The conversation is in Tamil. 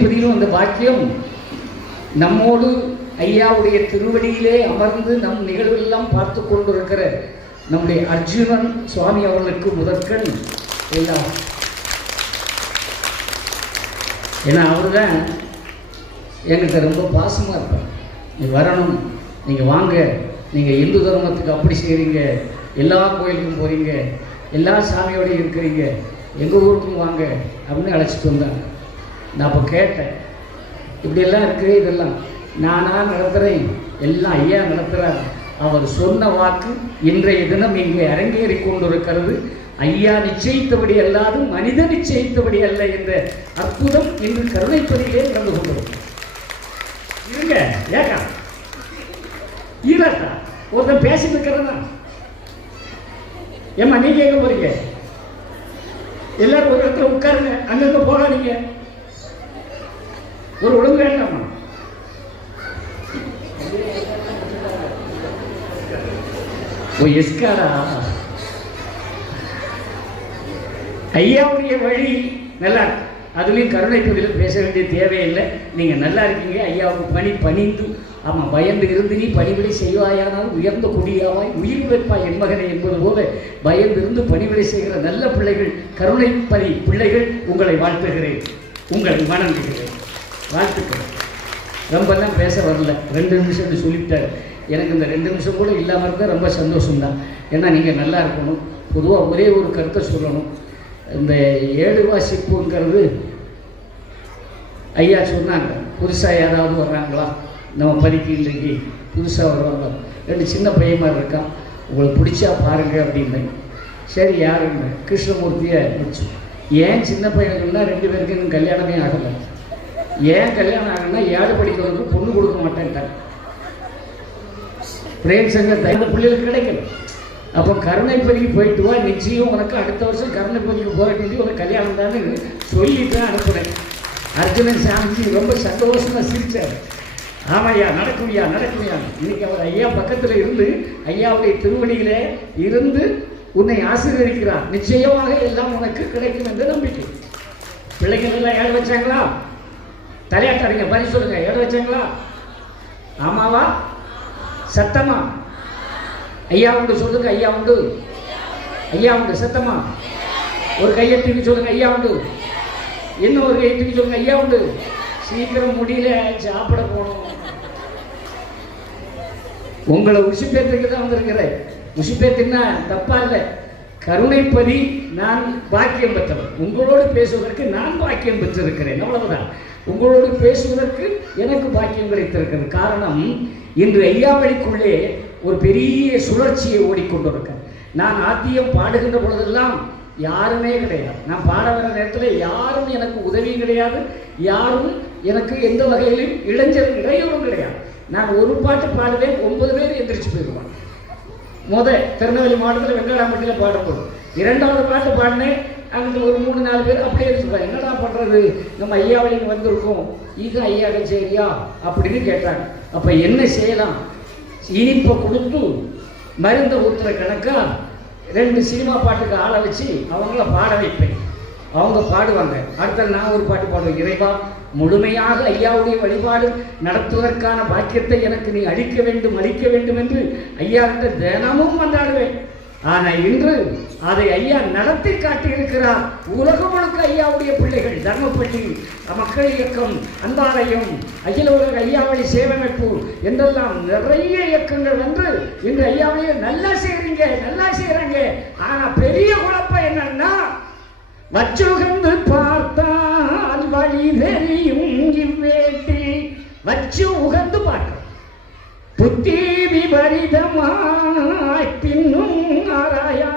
புதியும் அந்த பாக்கியம் நம்மோடு ஐயாவுடைய திருவடியிலே அமர்ந்து நம் நிகழ்வெல்லாம் பார்த்து கொண்டிருக்கிற நம்முடைய அர்ஜுனன் சுவாமி அவர்களுக்கு முதற்கண் எல்லாம். ஏன்னா அவர் தான் என்கிட்ட ரொம்ப பாசமாக இருப்பார். நீ வரணும், நீங்கள் வாங்க, நீங்கள் இந்து தர்மத்துக்கு அப்படி செய்கிறீங்க, எல்லா கோயிலுக்கும் போகிறீங்க, எல்லா சாமியோடையும் இருக்கிறீங்க, எங்கள் ஊருக்கும் வாங்க அப்படின்னு அழைச்சிட்டு வந்தாங்க. நான் அப்போ கேட்டேன், இப்படியெல்லாம் இருக்குது, இதெல்லாம் நானாக நடத்துகிறேன், எல்லாம் ஐயா நடத்துகிறார். அவர் சொன்ன வாக்கு இன்றைய தினம் இங்கே அரங்கேறி கொண்டிருக்கிறது. ஐயா நிச்சயித்தபடி அல்லாது மனித நிச்சயித்தபடி அல்ல என்ற அற்புதம் இன்று கருணைப்பதியிலே நடந்து கொண்டிருக்கும். இருங்க ஏக்கா ஈராக்கா ஒருத்தன் பேசிட்டு இருக்கிறதா? ஏம்மா நீங்க எங்க போறீங்க? எல்லாரும் ஒரு இடத்துல உட்காருங்க, அங்கங்க போகாதீங்க. ஒரு ஒழுங்கு வேண்டாமா? ஓ எஸ்காரா, ஐயாவுடைய வழி நல்லா இருக்கு. அதுலேயும் கருணைப்பதில் பேச வேண்டிய தேவையில்லை. நீங்கள் நல்லா இருக்கீங்க. ஐயாவுக்கு பணிந்து ஆமாம் பயந்து இருந்து நீ பணிவிடை செய்வாயானால் உயர்ந்த குடியாவாய் உயிர் வைப்பாய் என் மகனை என்பது போல பயந்து இருந்து பணிவிடை செய்கிற நல்ல பிள்ளைகள், கருணைப்பதி பிள்ளைகள், உங்களை வாழ்த்துகிறேன், உங்களை வணங்குகிறேன், வாழ்த்துக்கிறேன். ரொம்பலாம் பேச வரல, 2 நிமிஷம் சொல்லிவிட்டார். எனக்கு இந்த 2 நிமிஷம் கூட இல்லாமல் இருந்தால் ரொம்ப சந்தோஷம்தான். ஏன்னா நீங்கள் நல்லா இருக்கணும். பொதுவாக ஒரே ஒரு கருத்தை சொல்லணும். இந்த ஏடு வாசிப்புங்கிறது ஐயா சொன்னாங்க, புதுசாக யாராவது வர்றாங்களா நம்ம பதிக்கு, இன்றைக்கி புதுசாக வருவாங்க, 2 சின்ன பையன்மார் இருக்கான், உங்களுக்கு பிடிச்சா பாருங்க அப்படின்னு. சரி யாருங்க? கிருஷ்ணமூர்த்தியை முடிச்சு. ஏன் சின்ன பையனுக்குன்னா 2 பேருக்கு இன்னும் கல்யாணமே ஆகலை. ஏன் கல்யாணம் ஆகலைன்னா 7 படிக்கிறவங்களுக்கு பொண்ணு கொடுக்க மாட்டேன்ட்டாங்க. பிரேம் சங்கத்தை அந்த பிள்ளைகளுக்கு கிடைக்கல. அப்போ கருணைப்பதிக்கு போயிட்டு வா, நிச்சயம் உனக்கு அடுத்த வருஷம் கருணைப்பதிக்கு போக வேண்டிய ஒரு கல்யாணம் தான் சொல்லிட்டு அனுப்புகிறேன். அர்ஜுனன் சாமிஜி ரொம்ப சந்தோஷமாக சிரித்தார். ஆமாய்யா நடக்குமையா நடக்குமையா. இன்னைக்கு அவர் ஐயா பக்கத்தில் இருந்து ஐயாவுடைய திருவடியிலே இருந்து உன்னை ஆசீர்வதிக்கிறார். நிச்சயமாக எல்லாம் உனக்கு கிடைக்கும் என்று நம்பிக்கை. பிள்ளைகள் எல்லாம் ஏழு வச்சாங்களா? தலையாட்டாருங்க, பதில் சொல்லுங்க. ஏழு வச்சாங்களா? ஆமாவா சத்தமா? ஐயா உண்டு சொல்லுங்க. ஐயா உண்டு, ஐயா உண்டு சத்தமா. ஒரு கையை தூக்கி சொல்லுங்க ஐயா உண்டு. இன்னும் ஒரு கையை தூக்கி சொல்லுங்க ஐயா உண்டு. சீக்கிரம் முடியல, சாப்பிட போகணும். உங்களை உசிப்பேத்துக்கு தான் வந்திருக்கிறேன். உசிப்பேத்துன்னா தப்பா இல்லை. கருணைப்பதி நான் பாக்கியம் பெற்றவன். உங்களோடு பேசுவதற்கு நான் பாக்கியம் பெற்றிருக்கிறேன், அவ்வளவுதான். உங்களோடு பேசுவதற்கு எனக்கு பாக்கியம் கிடைத்திருக்கிறது. காரணம், இன்று ஐயாவளிக்குள்ளே ஒரு பெரிய சுழற்சியை ஓடிக்கொண்டிருக்க. நான் ஆத்தியம் பாடுகின்ற பொழுதெல்லாம் யாருமே கிடையாது. நான் பாட வர நேரத்தில் யாரும் எனக்கு உதவியும் கிடையாது, யாரும் எனக்கு எந்த வகையிலும் இடையூறும் கிடையாது. நான் ஒரு பாட்டு பாடுவேன், 9 பேர் எந்திரிச்சு போயிடுவாங்க. திருநெல்வேலி மாவட்டத்தில் வெங்கடாம்பட்டியில் பாடும்போது 2வது பாட்டு பாடினேன், அங்கே ஒரு 3-4 பேர் அப்படியே சொல்லுவாங்க, என்னடா பண்ணுறது, நம்ம ஐயாவளிக்கு வந்திருக்கோம், இது ஐயா சரியா அப்படின்னு கேட்டாங்க. அப்போ என்ன செய்யலாம்? இனிப்பை கொடுத்து மருந்தை ஊற்றுற கணக்கா 2 சினிமா பாட்டுக்கு ஆளை வச்சு அவங்கள பாட வைப்பேன். அவங்க பாடுவாங்க. அடுத்த நான் ஒரு பாட்டு பாடுவேன். இறைவா, முழுமையாக ஐயாவுடைய வழிபாடு நடத்துவதற்கான பாக்கியத்தை எனக்கு நீ அளிக்க வேண்டும் என்று ஐயாவிட்ட தினமும் கொண்டாடுவேன். ஆனால் இன்று அதை ஐயா நடத்தி காட்டியிருக்கிறார். உலகம் முழுக்க ஐயாவுடைய பிள்ளைகள், தர்மப்பள்ளி மக்கள் இயக்கம், அந்தாலயம், அகில உலக ஐயாவளி சேவமைப்பு என்றெல்லாம் நிறைய இயக்கங்கள் வந்து இன்று ஐயாவையே நல்லா செய்யறாங்க. ஆனா பெரிய குழப்பம் என்னன்னா, வச்சுகந்து பார்த்தால் வழி தெரியும் இவ்வேட்டி, வச்சு உகந்து பார்க்க புத்தி விபரீதமாய் பின்னும் ஆராயா